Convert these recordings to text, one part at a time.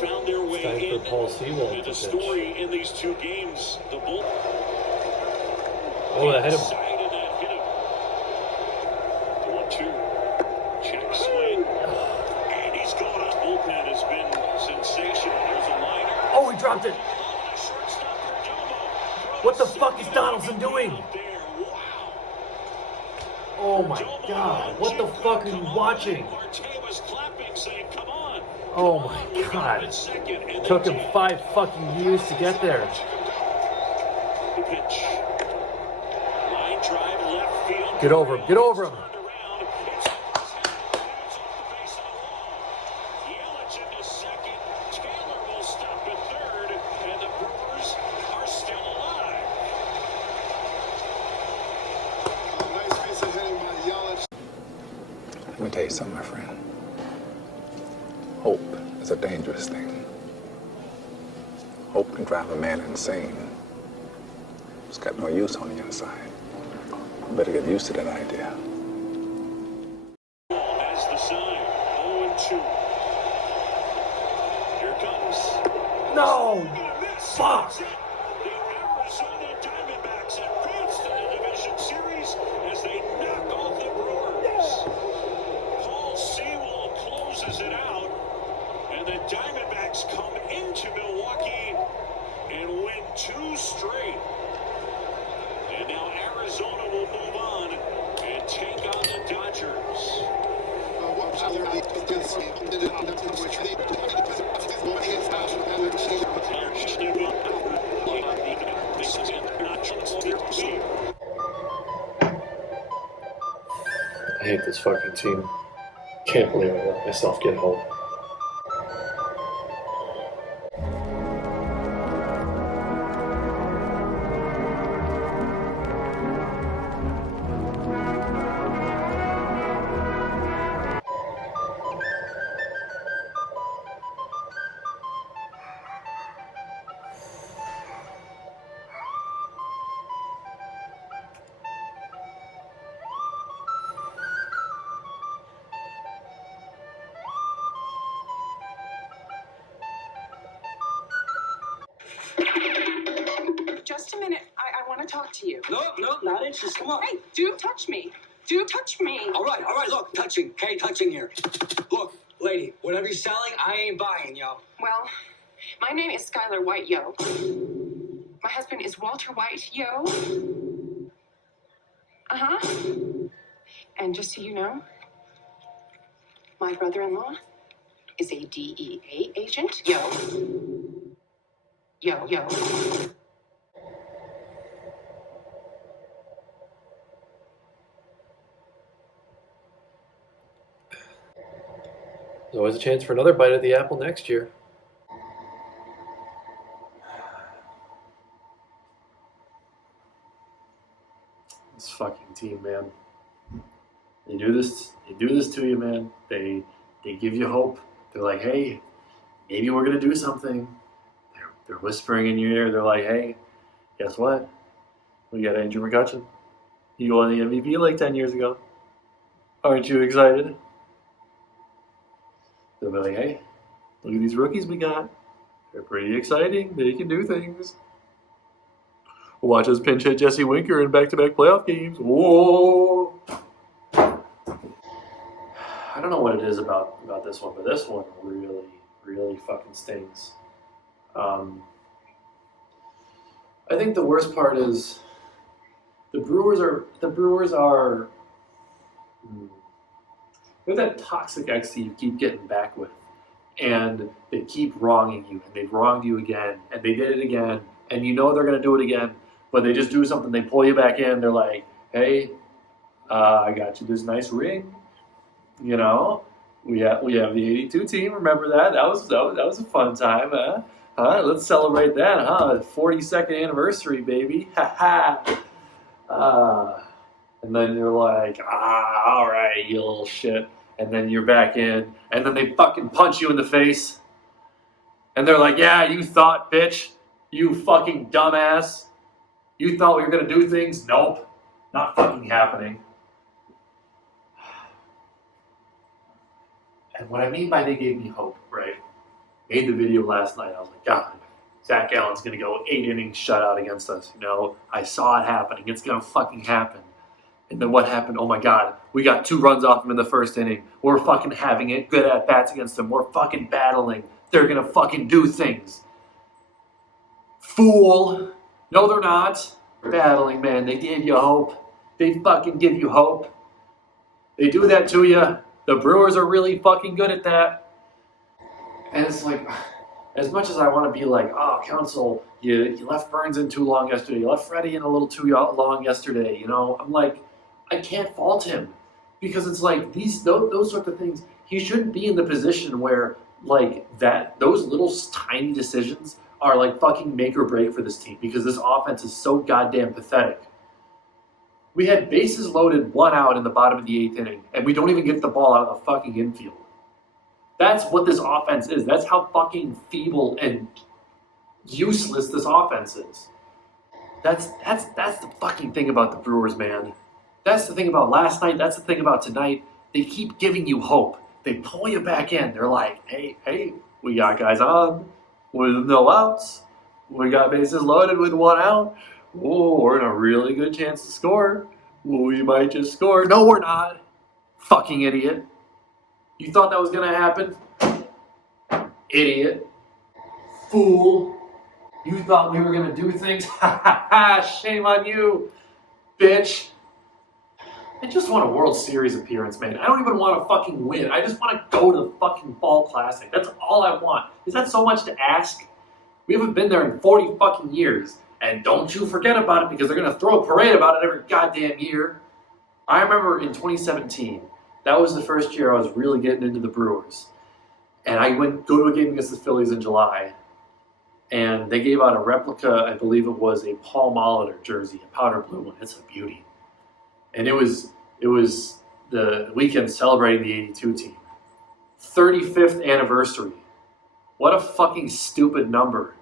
found their way in. Paul Sewell And the story in these two games, the bull. Oh, that hit him. Inside and that hit him. 1-2. Check swing. And he's gone up. Bullpen has been sensational. There's a liner. Oh, he dropped it. What the fuck is Donaldson doing? Oh my God, what the fuck are you watching? Oh my God. Took him 5 fucking years to get there. Get over him, get over him. Let me tell you something, my friend. Hope is a dangerous thing. Hope can drive a man insane. It's got no use on the inside. You better get used to that idea. As the sign, 0-2. Here comes. No! Fuck! The Arizona Diamondbacks advance to the division series as they knock off the Brewers. Paul Sewell closes it out, and the Diamondbacks come into Milwaukee and win 2 straight. And now Arizona will move on and take on the Dodgers. I hate this fucking team. Can't believe I let myself get home. Just a minute. I want to talk to you. No, not interested. Come on. Hey, do touch me. Do touch me. All right. Look, touching. Hey, touching here. Look, lady, whatever you're selling, I ain't buying, yo. Well, my name is Skylar White, yo. My husband is Walter White, yo. Uh-huh. And just so you know, my brother-in-law is a DEA agent, yo. Yo. There's always a chance for another bite of the apple next year. This fucking team, man. They do this to you, man. They give you hope. They're like, hey, maybe we're gonna do something. They're whispering in your ear. They're like, hey, guess what? We got Andrew McCutchen. He won the MVP like 10 years ago. Aren't you excited? They'll be like, hey, look at these rookies we got. They're pretty exciting. They can do things. Watch us pinch hit Jesse Winker in back-to-back playoff games. Whoa! I don't know what it is about this one, but this one really, really fucking stings. I think the worst part is the Brewers are they're that toxic ex that you keep getting back with, and they keep wronging you, and they've wronged you again, and they did it again, and you know they're going to do it again, but they just do something, they pull you back in, they're like, hey, I got you this nice ring, you know, we have the 82 team, remember that? That was a fun time, huh? Let's celebrate that, huh? 42nd anniversary, baby, and then you're like, all right, you little shit. And then you're back in, and then they fucking punch you in the face. And they're like, yeah, you thought, bitch. You fucking dumbass. You thought we were going to do things? Nope. Not fucking happening. And what I mean by they gave me hope, right, Made the video last night. I was like, God, Zach Allen's going to go 8 innings shutout against us. You know, I saw it happening. It's going to fucking happen. And then what happened? Oh my God, we got 2 runs off him in the first inning. We're fucking having it good at bats against them. We're fucking battling. They're going to fucking do things. Fool. No, they're not. Battling, man. They gave you hope. They fucking give you hope. They do that to you. The Brewers are really fucking good at that. And it's like, as much as I want to be like, oh, Counsell, you left Burns in too long yesterday. You left Freddie in a little too long yesterday. You know, I'm like, I can't fault him. Because it's like, those sorts of things, he shouldn't be in the position where, like, those little tiny decisions are like fucking make or break for this team, because this offense is so goddamn pathetic. We had bases loaded, 1 out in the bottom of the 8th inning, and we don't even get the ball out of the fucking infield. That's what this offense is. That's how fucking feeble and useless this offense is. That's the fucking thing about the Brewers, man. That's the thing about last night. That's the thing about tonight. They keep giving you hope. They pull you back in. They're like, hey, we got guys on with no outs. We got bases loaded with 1 out. Oh, we're in a really good chance to score. We might just score. No, we're not. Fucking idiot. You thought that was going to happen? Idiot. Fool. You thought we were going to do things? Ha ha ha. Shame on you, bitch. I just want a World Series appearance, man. I don't even want to fucking win. I just want to go to the fucking Fall Classic. That's all I want. Is that so much to ask? We haven't been there in 40 fucking years. And don't you forget about it, because they're going to throw a parade about it every goddamn year. I remember in 2017, that was the first year I was really getting into the Brewers. And I go to a game against the Phillies in July. And they gave out a replica, I believe it was a Paul Molitor jersey, a powder blue one. It's a beauty. And it was the weekend celebrating the 82 team. 35th anniversary. What a fucking stupid number.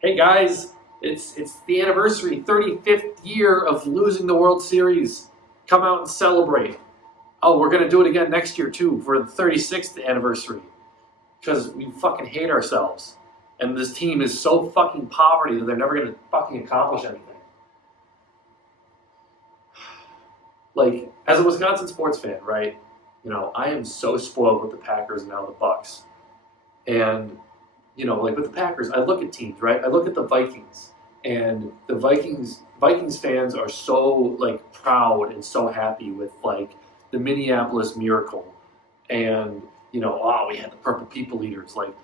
Hey guys, it's the anniversary, 35th year of losing the World Series. Come out and celebrate. Oh, we're going to do it again next year too for the 36th anniversary. Because we fucking hate ourselves. And this team is so fucking poverty that they're never going to fucking accomplish anything. Like, as a Wisconsin sports fan, right, you know, I am so spoiled with the Packers and now the Bucks. And, you know, like with the Packers, I look at teams, right? I look at the Vikings, and the Vikings fans are so, like, proud and so happy with, like, the Minneapolis Miracle. And, you know, oh, we had the Purple People Eaters. Like,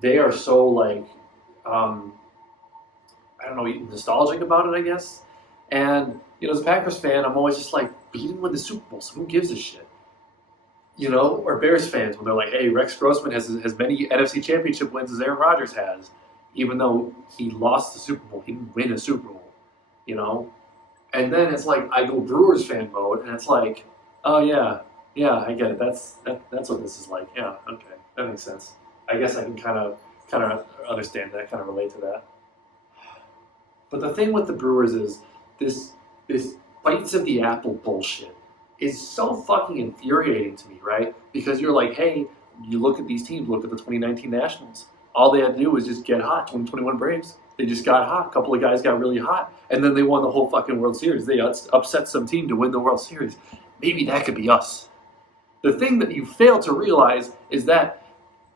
they are so, like, I don't know, nostalgic about it, I guess. And, you know, as a Packers fan, I'm always just like, beat them win the Super Bowl, so who gives a shit? You know, or Bears fans, when they're like, hey, Rex Grossman has as many NFC Championship wins as Aaron Rodgers has, even though he lost the Super Bowl. He didn't win a Super Bowl, you know? And then it's like, I go Brewers fan mode, and it's like, oh, yeah, I get it. That's what this is like. Yeah, okay, that makes sense. I guess I can kind of understand that, kind of relate to that. But the thing with the Brewers is this bites of the apple bullshit is so fucking infuriating to me, right? Because you're like, hey, you look at these teams, look at the 2019 Nationals. All they had to do was just get hot. 2021 Braves, they just got hot. A couple of guys got really hot, and then they won the whole fucking World Series. They upset some team to win the World Series. Maybe that could be us. The thing that you fail to realize is that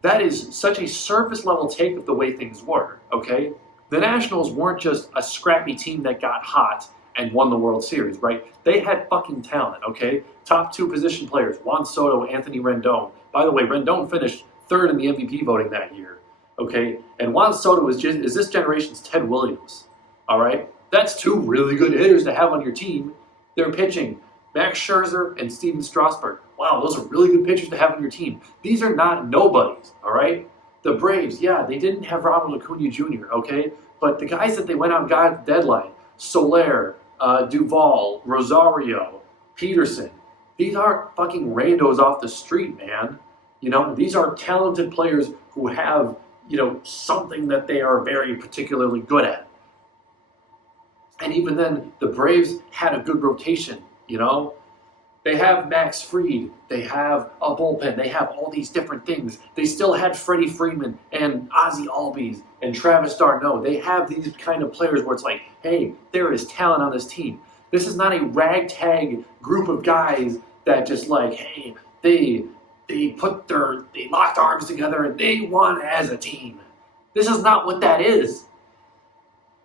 is such a surface level take of the way things were, okay? The Nationals weren't just a scrappy team that got hot and won the World Series, right? They had fucking talent, okay? Top 2 position players, Juan Soto, Anthony Rendon. By the way, Rendon finished 3rd in the MVP voting that year, okay? And Juan Soto is this generation's Ted Williams, all right? That's 2 really good hitters to have on your team. They're pitching Max Scherzer and Steven Strasburg. Wow, those are really good pitchers to have on your team. These are not nobodies, all right? The Braves, yeah, they didn't have Ronald Acuna Jr., okay? But the guys that they went out and got at the deadline, Soler, Duvall, Rosario, Peterson, these aren't fucking randos off the street, man. You know, these are talented players who have, you know, something that they are very particularly good at. And even then, the Braves had a good rotation, you know? They have Max Fried. They have a bullpen. They have all these different things. They still had Freddie Freeman and Ozzie Albies and Travis d'Arnaud. They have these kind of players where it's like, hey, there is talent on this team. This is not a ragtag group of guys that just like, hey, they locked arms together and they won as a team. This is not what that is.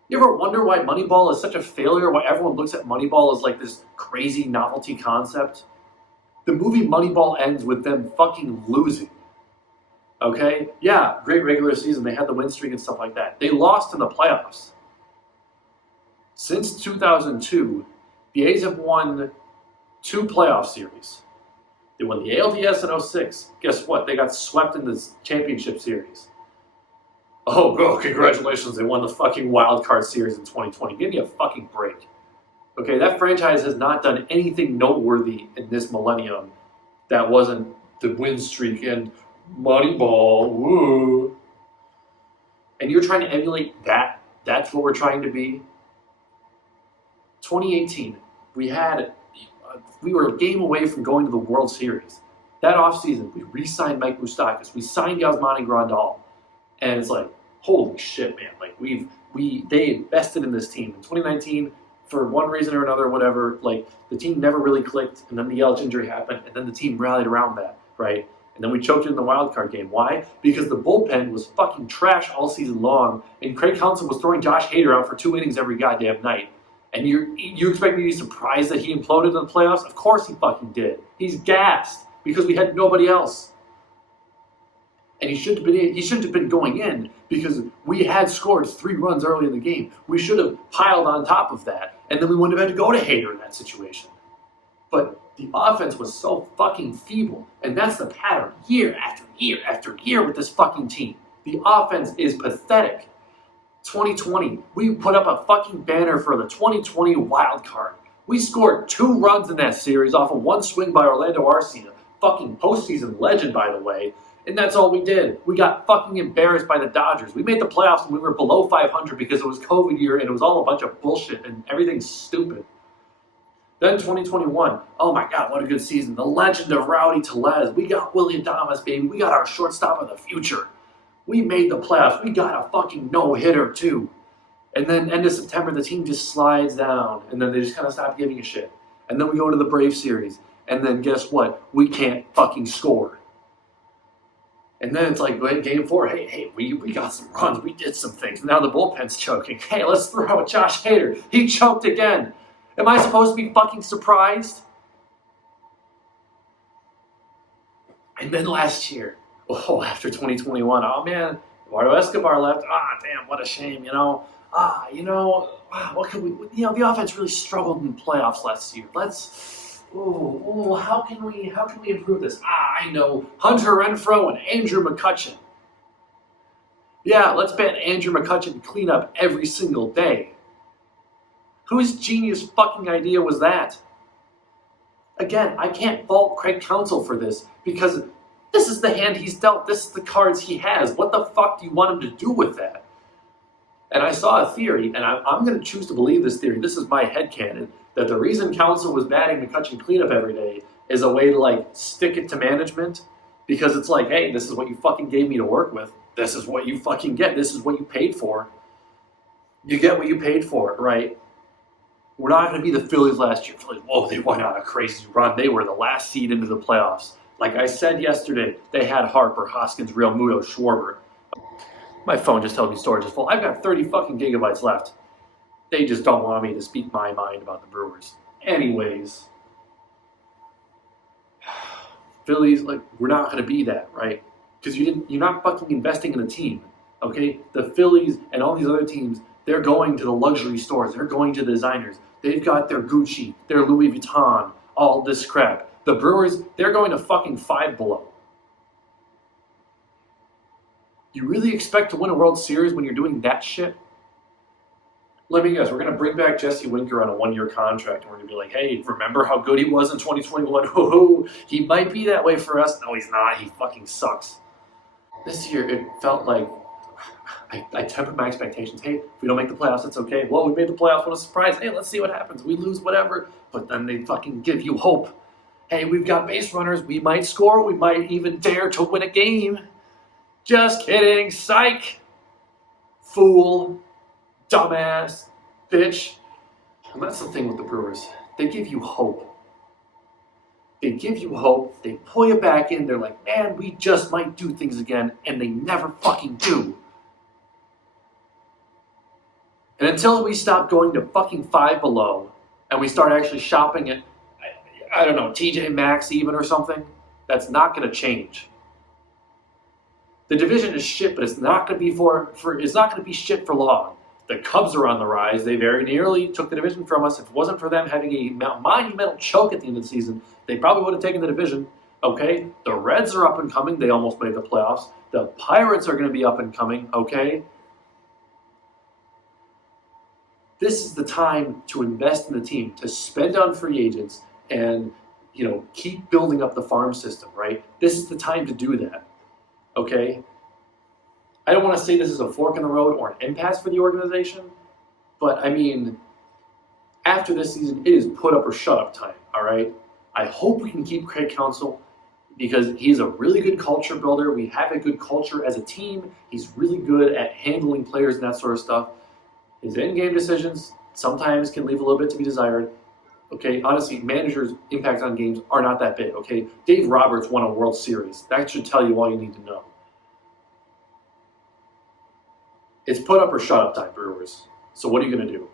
You ever wonder why Moneyball is such a failure? Why everyone looks at Moneyball as like this crazy novelty concept? The movie Moneyball ends with them fucking losing. Okay? Yeah, great regular season. They had the win streak and stuff like that. They lost in the playoffs. Since 2002, the A's have won 2 playoff series. They won the ALDS in 06. Guess what? They got swept in the championship series. Oh, congratulations. They won the fucking wild card series in 2020. Give me a fucking break. Okay, that franchise has not done anything noteworthy in this millennium that wasn't the win streak and Moneyball. Woo. And you're trying to emulate that? That's what we're trying to be? 2018, we were a game away from going to the World Series. That offseason, we re-signed Mike Moustakas. We signed Yasmani Grandal. And it's like, holy shit, man. Like, they invested in this team. In 2019, for one reason or another, whatever, like, the team never really clicked, and then the Yelich injury happened, and then the team rallied around that, right? And then we choked in the wild card game. Why? Because the bullpen was fucking trash all season long, and Craig Counsell was throwing Josh Hader out for 2 innings every goddamn night. And you expect me to be surprised that he imploded in the playoffs? Of course he fucking did. He's gassed because we had nobody else. And he shouldn't have been going in because we had scored 3 runs early in the game. We should have piled on top of that, and then we wouldn't have had to go to Hader in that situation. But the offense was so fucking feeble, and that's the pattern year after year after year with this fucking team. The offense is pathetic. 2020, we put up a fucking banner for the 2020 wild card. We scored 2 runs in that series off of 1 swing by Orlando Arcia, fucking postseason legend, by the way. And that's all we did. We got fucking embarrassed by the Dodgers. We made the playoffs and we were below 500 because it was COVID year and it was all a bunch of bullshit and everything's stupid. Then 2021, oh my God, what a good season. The legend of Rowdy Tellez. We got Willie Adames, baby. We got our shortstop of the future. We made the playoffs. We got a fucking no-hitter too. And then end of September, the team just slides down and then they just kind of stop giving a shit. And then we go to the Brave series. And then guess what? We can't fucking score. And then it's like, game 4, hey, we got some runs, we did some things. Now the bullpen's choking. Hey, let's throw out Josh Hader. He choked again. Am I supposed to be fucking surprised? And then last year, after 2021, oh man, Eduardo Escobar left. Damn, what a shame, what could we, the offense really struggled in the playoffs last year. How can we improve this? I know, Hunter Renfroe and Andrew McCutchen. Yeah, let's bet Andrew McCutchen clean up every single day. Whose genius fucking idea was that? Again, I can't fault Craig Counsell for this because this is the hand he's dealt. This is the cards he has. What the fuck do you want him to do with that? And I saw a theory, and I'm going to choose to believe this theory. This is my headcanon. That the reason Counsell was batting McCutchen cleanup every day is a way to stick it to management because it's like, hey, this is what you fucking gave me to work with. This is what you fucking get. This is what you paid for. You get what you paid for, right? We're not going to be the Phillies last year. Phillies, they went on a crazy run. They were the last seed into the playoffs. Like I said yesterday, they had Harper, Hoskins, Real Muto, Schwarber. My phone just tells me storage is full. I've got 30 fucking gigabytes left. They just don't want me to speak my mind about the Brewers. Anyways, Phillies, we're not going to be that, right? Because you're not fucking investing in a team, okay? The Phillies and all these other teams, they're going to the luxury stores. They're going to the designers. They've got their Gucci, their Louis Vuitton, all this crap. The Brewers, they're going to fucking Five Below. You really expect to win a World Series when you're doing that shit? Let me guess, we're going to bring back Jesse Winker on a 1-year contract, and we're going to be like, hey, remember how good he was in 2021? Oh, he might be that way for us. No, he's not. He fucking sucks. This year, it felt like I tempered my expectations. Hey, if we don't make the playoffs, it's okay. Well, we made the playoffs. What a surprise. Hey, let's see what happens. We lose, whatever. But then they fucking give you hope. Hey, we've got base runners. We might score. We might even dare to win a game. Just kidding. Psych. Fool. Dumbass. Bitch. And that's the thing with the Brewers. They give you hope. They give you hope. They pull you back in. They're like, man, we just might do things again. And they never fucking do. And until we stop going to fucking Five Below and we start actually shopping at, I don't know, TJ Maxx even or something, that's not going to change. The division is shit, but it's not going to be it's not going to be shit for long. The Cubs are on the rise. They very nearly took the division from us. If it wasn't for them having a monumental choke at the end of the season, they probably would have taken the division. Okay, the Reds are up and coming. They almost made the playoffs. The Pirates are going to be up and coming. Okay. This is the time to invest in the team, to spend on free agents, and keep building up the farm system. Right. This is the time to do that. Okay. I don't want to say this is a fork in the road or an impasse for the organization, but I mean, after this season, it is put up or shut up time, all right? I hope we can keep Craig Counsell because he's a really good culture builder. We have a good culture as a team. He's really good at handling players and that sort of stuff. His in-game decisions sometimes can leave a little bit to be desired. Okay, honestly, managers' impact on games are not that big, okay? Dave Roberts won a World Series. That should tell you all you need to know. It's put up or shut up time, Brewers. So what are you going to do?